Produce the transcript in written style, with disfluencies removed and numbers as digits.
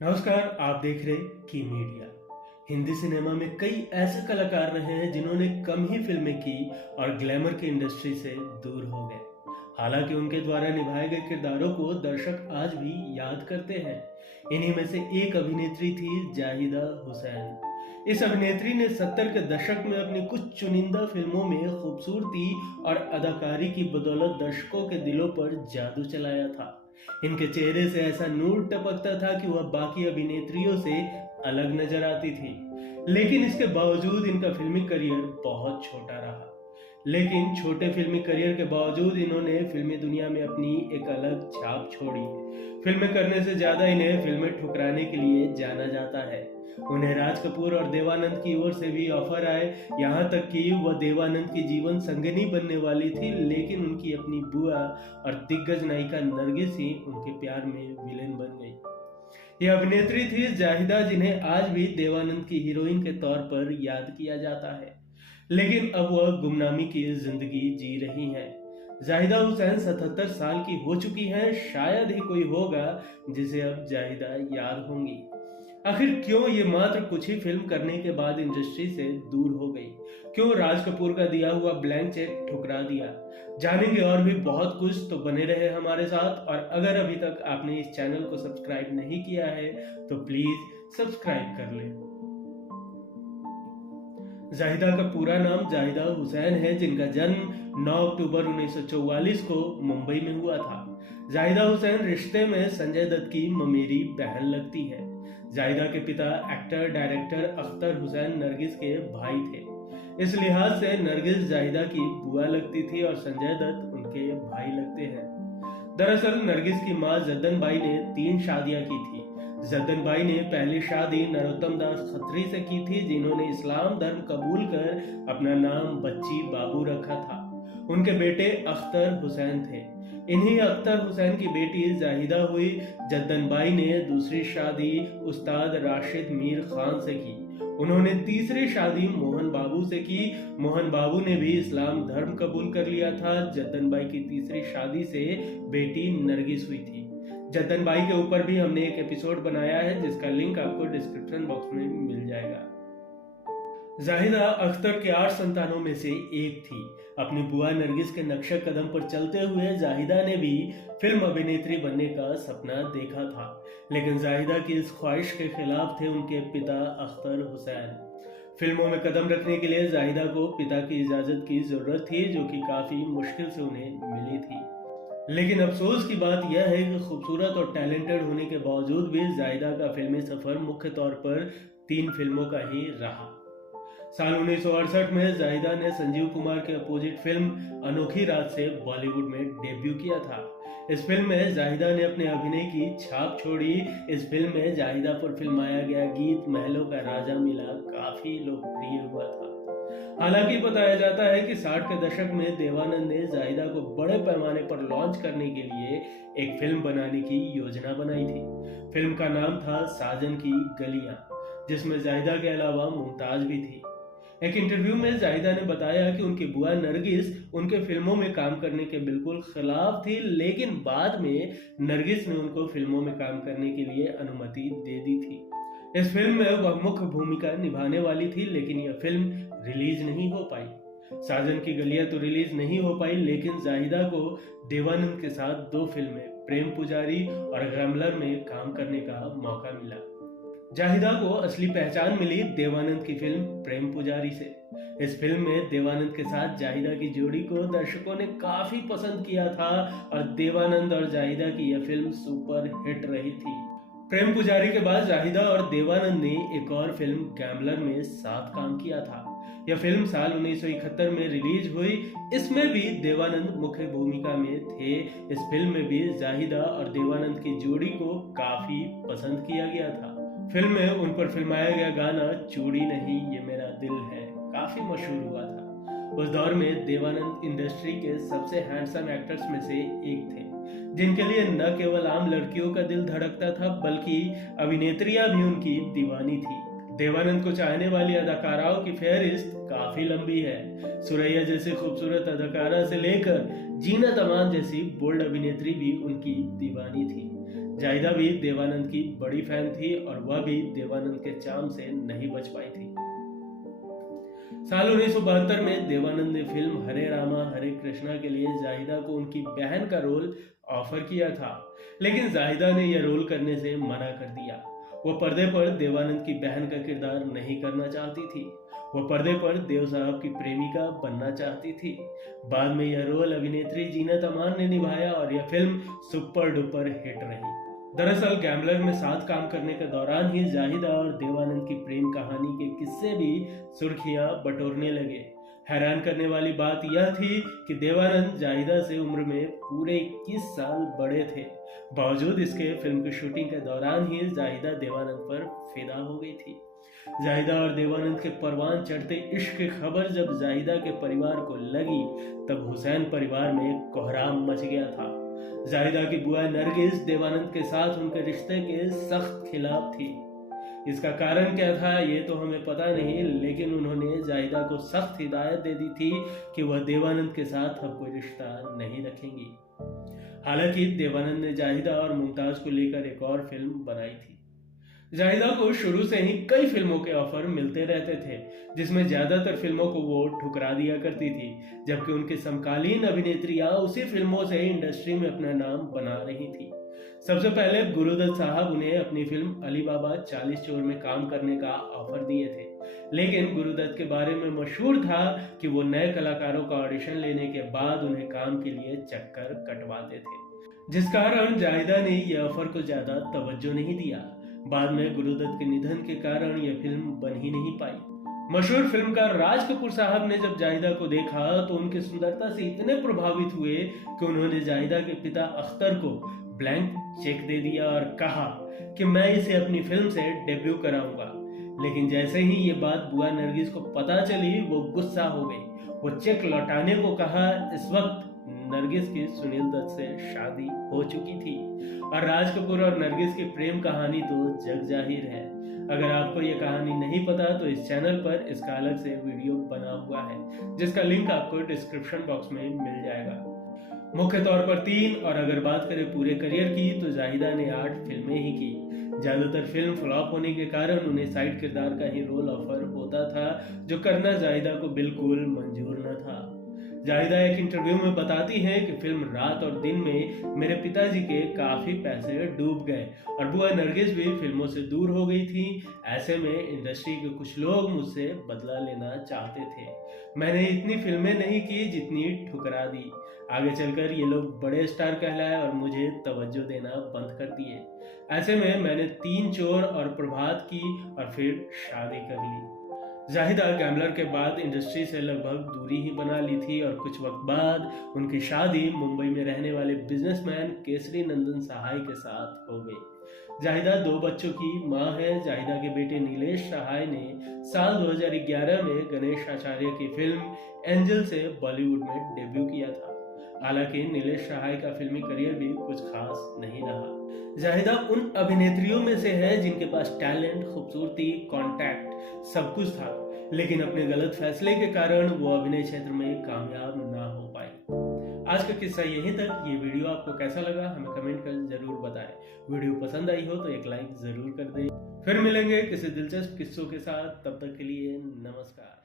नमस्कार, आप देख रहे की मीडिया। हिंदी सिनेमा में कई ऐसे कलाकार रहे हैं जिन्होंने कम ही फिल्में की और ग्लैमर की इंडस्ट्री से दूर हो गए। हालांकि उनके द्वारा निभाए गए किरदारों को दर्शक आज भी याद करते हैं। इन्हीं में से एक अभिनेत्री थी जाहिदा हुसैन। इस अभिनेत्री ने 70 के दशक में अपनी कुछ चुनिंदा फिल्मों में खूबसूरती और अदाकारी की बदौलत दर्शकों के दिलों पर जादू चलाया था। इनके चेहरे से ऐसा नूर टपकता था कि वह बाकी अभिनेत्रियों से अलग नजर आती थी। लेकिन इसके बावजूद इनका फिल्मी करियर बहुत छोटा रहा। लेकिन छोटे फिल्मी करियर के बावजूद इन्होंने फिल्मी दुनिया में अपनी एक अलग छाप छोड़ी। फिल्में करने से ज्यादा इन्हें फिल्में ठुकराने के लिए जाना जाता है। उन्हें राज कपूर और देवानंद की ओर से भी ऑफर आए, यहाँ तक कि वह देवानंद की जीवन संगिनी बनने वाली थी, लेकिन उनकी अपनी बुआ और दिग्गज नायिका नरगिस ही उनके प्यार में विलेन बन गई। यह अभिनेत्री थी जाहिदा, जिन्हें आज भी देवानंद की हीरोइन के तौर पर याद किया जाता है, लेकिन अब वह गुमनामी की जिंदगी जी रही हैं। जाहिदा हुसैन 77 साल की हो चुकी हैं। शायद ही कोई होगा जिसे अब जाहिदा याद होंगी। आखिर क्यों ये मात्र कुछ ही फिल्म करने के बाद इंडस्ट्री से दूर हो गई? क्यों राज कपूर का दिया हुआ ब्लैंक चेक ठुकरा दिया? जानेंगे और भी बहुत कुछ, तो बने रहे हमारे साथ। और अगर अभी तक आपने इस चैनल को सब्सक्राइब नहीं किया है तो प्लीज सब्सक्राइब कर लें। जाहिदा का पूरा नाम जाहिदा हुसैन है, जिनका जन्म 9 अक्टूबर 1944 को मुंबई में हुआ था। जाहिदा हुसैन रिश्ते में संजय दत्त की ममेरी बहन लगती है। जाहिदा के पिता एक्टर डायरेक्टर अख्तर हुसैन नरगिस के भाई थे। इस लिहाज से नरगिस जाहिदा की बुआ लगती थी और संजय दत्त उनके भाई लगते हैं। दरअसल नरगिस की मां जद्दन बाई ने 3 शादियां की थी। जद्दन बाई ने पहली शादी नरोत्तम दास खत्री से की थी, जिन्होंने इस्लाम धर्म कबूल कर अपना नाम बच्ची बाबू रखा था। उनके बेटे अख्तर हुसैन थे। इन्हीं अख्तर हुसैन की बेटी जाहिदा हुई। जद्दन बाई ने दूसरी शादी उस्ताद राशिद मीर खान से की। उन्होंने तीसरी शादी मोहन बाबू से की। मोहन बाबू ने भी इस्लाम धर्म कबूल कर लिया था। जद्दन बाई की तीसरी शादी से बेटी नरगिस हुई थी। जद्दन बाई के ऊपर भी हमने एक एपिसोड बनाया है, जिसका लिंक आपको डिस्क्रिप्शन बॉक्स में मिल जाएगा। जाहिदा अख्तर के 8 संतानों में से एक थी। अपनी बुआ नरगिस के नक्शे कदम पर चलते हुए जाहिदा ने भी फिल्म अभिनेत्री बनने का सपना देखा था, लेकिन जाहिदा की इस ख्वाहिश के खिलाफ थे उनके पिता अख्तर हुसैन। फिल्मों में कदम रखने के लिए जाहिदा को पिता की इजाजत की जरूरत थी, जो कि काफी मुश्किल से उन्हें मिली थी। लेकिन अफसोस की बात यह है कि खूबसूरत और टैलेंटेड होने के बावजूद भी जाहिदा का फिल्मी सफर मुख्य तौर पर 3 फिल्मों का ही रहा। साल 1968 में जाहिदा ने संजीव कुमार के अपोजिट फिल्म अनोखी रात से बॉलीवुड में डेब्यू किया था। इस फिल्म में जाहिदा ने अपने अभिनय की छाप छोड़ी। इस फिल्म में जाहिदा पर फिल्माया गया गीत महलों का राजा मिला काफी लोकप्रिय हुआ था। हालांकि बताया जाता है कि 60 के दशक में देवानंद ने जाहिदा को बड़े पैमाने पर लॉन्च करने के लिए एक फिल्म बनाने की योजना बनाई थी। फिल्म का नाम था साजन की गलियां, जिसमें जाहिदा के अलावा मुमताज भी थी। एक इंटरव्यू में जाहिदा ने बताया कि उनकी बुआ नरगिस उनके फिल्मों में काम करने के बिल्कुल खिलाफ थी, लेकिन बाद में नरगिस ने उनको फिल्मों में काम करने के लिए अनुमति दे दी थी। इस फिल्म में वह मुख्य भूमिका निभाने वाली थी, लेकिन यह फिल्म रिलीज नहीं हो पाई। साजन की गलियां तो रिलीज नहीं हो पाई, लेकिन जाहिदा को देवानंद के साथ 2 फिल्में प्रेम पुजारी और गैमलर में काम करने का मौका मिला। जाहिदा को असली पहचान मिली देवानंद की फिल्म प्रेम पुजारी से। इस फिल्म में देवानंद के साथ जाहिदा की जोड़ी को दर्शकों ने काफी पसंद किया था और देवानंद और जाहिदा की यह फिल्म सुपर हिट रही थी। प्रेम पुजारी के बाद जाहिदा और देवानंद ने एक और फिल्म गैमलर में साथ काम किया था। यह फिल्म साल 1971 में रिलीज हुई। इसमें भी देवानंद मुख्य भूमिका में थे। इस फिल्म में भी जाहिदा और देवानंद की जोड़ी को काफी पसंद किया गया था। फिल्म में उन पर फिल्माया गया गाना चूड़ी नहीं ये मेरा दिल है काफी मशहूर हुआ था। उस दौर में देवानंद इंडस्ट्री के सबसे हैंडसम एक्टर्स में से एक थे, जिनके लिए न केवल आम लड़कियों का दिल धड़कता था, बल्कि अभिनेत्रियां भी उनकी दीवानी थी। देवानंद को चाहने वाली अदाकाराओं की फेहरिस्त काफी लंबी है। सुरैया जैसी खूबसूरत अदाकारा से लेकर जीनत अमान जैसी बोल्ड अभिनेत्री भी उनकी दीवानी थी। जाहिदा भी देवानंद की बड़ी फैन थी और वह भी देवानंद के चार्म से नहीं बच पाई थी। साल 1972 में देवानंद ने फिल्म हरे रामा हरे कृष्णा के लिए जाहिदा को उनकी बहन का रोल ऑफर किया था, लेकिन जाहिदा ने यह रोल करने से मना कर दिया। वह पर्दे पर देवानंद की बहन का किरदार नहीं करना चाहती थी, वह पर्दे पर देव साहब की प्रेमिका बनना चाहती थी। बाद में यह रोल अभिनेत्री जीनत अमान ने निभाया और यह फिल्म सुपर डुपर हिट रही। दरअसल गैम्बलर में साथ काम करने के दौरान ही जाहिदा और देवानंद की प्रेम कहानी के किस्से भी सुर्खियां बटोरने लगे। हैरान करने वाली बात यह थी कि देवानंद जाहिदा से उम्र में पूरे 21 साल बड़े थे। बावजूद इसके फिल्म की शूटिंग के दौरान ही जाहिदा देवानंद पर फिदा हो गई थी। जाहिदा और देवानंद के परवान चढ़ते इश्क की खबर जब जाहिदा के परिवार को लगी तब हुसैन परिवार में कोहराम मच गया था। जाहिदा की बुआ नरगिस देवानंद के साथ उनके रिश्ते के सख्त खिलाफ थी। इसका कारण क्या था ये तो हमें पता नहीं, लेकिन उन्होंने जाहिदा को सख्त हिदायत दे दी थी कि वह देवानंद के साथ अब कोई रिश्ता नहीं रखेंगी। हालांकि देवानंद ने जाहिदा और मुमताज को लेकर एक और फिल्म बनाई थी। जाहिदा को शुरू से ही कई फिल्मों के ऑफर मिलते रहते थे, जिसमें ज्यादातर फिल्मों को वो ठुकरा दिया करती थी, जबकि उनकी समकालीन अभिनेत्रियां उसी फिल्मों से इंडस्ट्री में अपना नाम बना रही थी। सबसे पहले गुरुदत्त साहब उन्हें अपनी फिल्म अली बाबा 40 चोर में काम करने का ऑफर दिए थे, लेकिन गुरुदत्त के बारे में मशहूर था कि वो नए कलाकारों का ऑडिशन लेने के बाद उन्हें काम के लिए चक्कर कटवाते थे, जिस कारण जाहिदा ने यह ऑफर को ज्यादा तवज्जो नहीं दिया। बाद में गुरुदत्त के निधन के कारण यह फिल्म बन ही नहीं पाई। मशहूर फिल्मकार राज कपूर साहब ने जब जाहिदा को देखा तो उनकी सुंदरता से इतने प्रभावित हुए कि उन्होंने जाहिदा के पिता अख्तर को ब्लैंक चेक दे दिया और कहा कि मैं इसे अपनी फिल्म से डेब्यू कराऊंगा। लेकिन जैसे ही ये बात बुआ नरगिस को पता चली वो गुस्सा हो गई। वो चेक लौटाने को कहा। इस वक्त नरगिस की सुनील दत्त से शादी हो चुकी थी और राज कपूर और नरगिस की प्रेम कहानी तो जग जाहिर है। अगर आपको ये कहानी नहीं पता तो इस चैनल पर इसका अलग से वीडियो बना हुआ है, जिसका लिंक आपको डिस्क्रिप्शन बॉक्स में मिल जाएगा। मुख्य तौर पर 3 और अगर बात करें पूरे करियर की तो जाहिदा ने 8 फिल्में ही की। ज्यादातर फिल्म फ्लॉप होने के कारण उन्हें साइड किरदार का ही रोल ऑफर होता था, जो करना जाहिदा को बिल्कुल मंजूर न था। जाहिदा एक इंटरव्यू में बताती हैं कि फिल्म रात और दिन में मेरे पिताजी के काफी पैसे डूब गए और बुआ नरगिस भी फिल्मों से दूर हो गई थी। ऐसे में इंडस्ट्री के कुछ लोग मुझसे बदला लेना चाहते थे। मैंने इतनी फिल्में नहीं की जितनी ठुकरा दी। आगे चलकर ये लोग बड़े स्टार कहलाए और मुझे तवज्जो देना बंद कर दिए। ऐसे में मैंने 3 चोर और प्रभात की और फिर शादी कर ली। जाहिदा गैम्बलर के बाद इंडस्ट्री से लगभग दूरी ही बना ली थी और कुछ वक्त बाद उनकी शादी मुंबई में रहने वाले बिजनेसमैन केसरी नंदन सहाय के साथ हो गई। जाहिदा 2 बच्चों की मां है। जाहिदा के बेटे नीलेश सहाय ने साल 2011 में गणेश आचार्य की फिल्म एंजल से बॉलीवुड में डेब्यू किया था। हालांकि नीलेश सहाय का फिल्मी करियर भी कुछ खास नहीं रहा। जाहिदा उन अभिनेत्रियों में से है जिनके पास टैलेंट, खूबसूरती, कॉन्टैक्ट सब कुछ था, लेकिन अपने गलत फैसले के कारण वो अभिनय क्षेत्र में कामयाब ना हो पाई। आज का किस्सा यहीं तक। ये वीडियो आपको कैसा लगा हमें कमेंट कर जरूर बताएं। वीडियो पसंद आई हो तो एक लाइक जरूर कर दें। फिर मिलेंगे किसी दिलचस्प किस्सों के साथ, तब तक के लिए नमस्कार।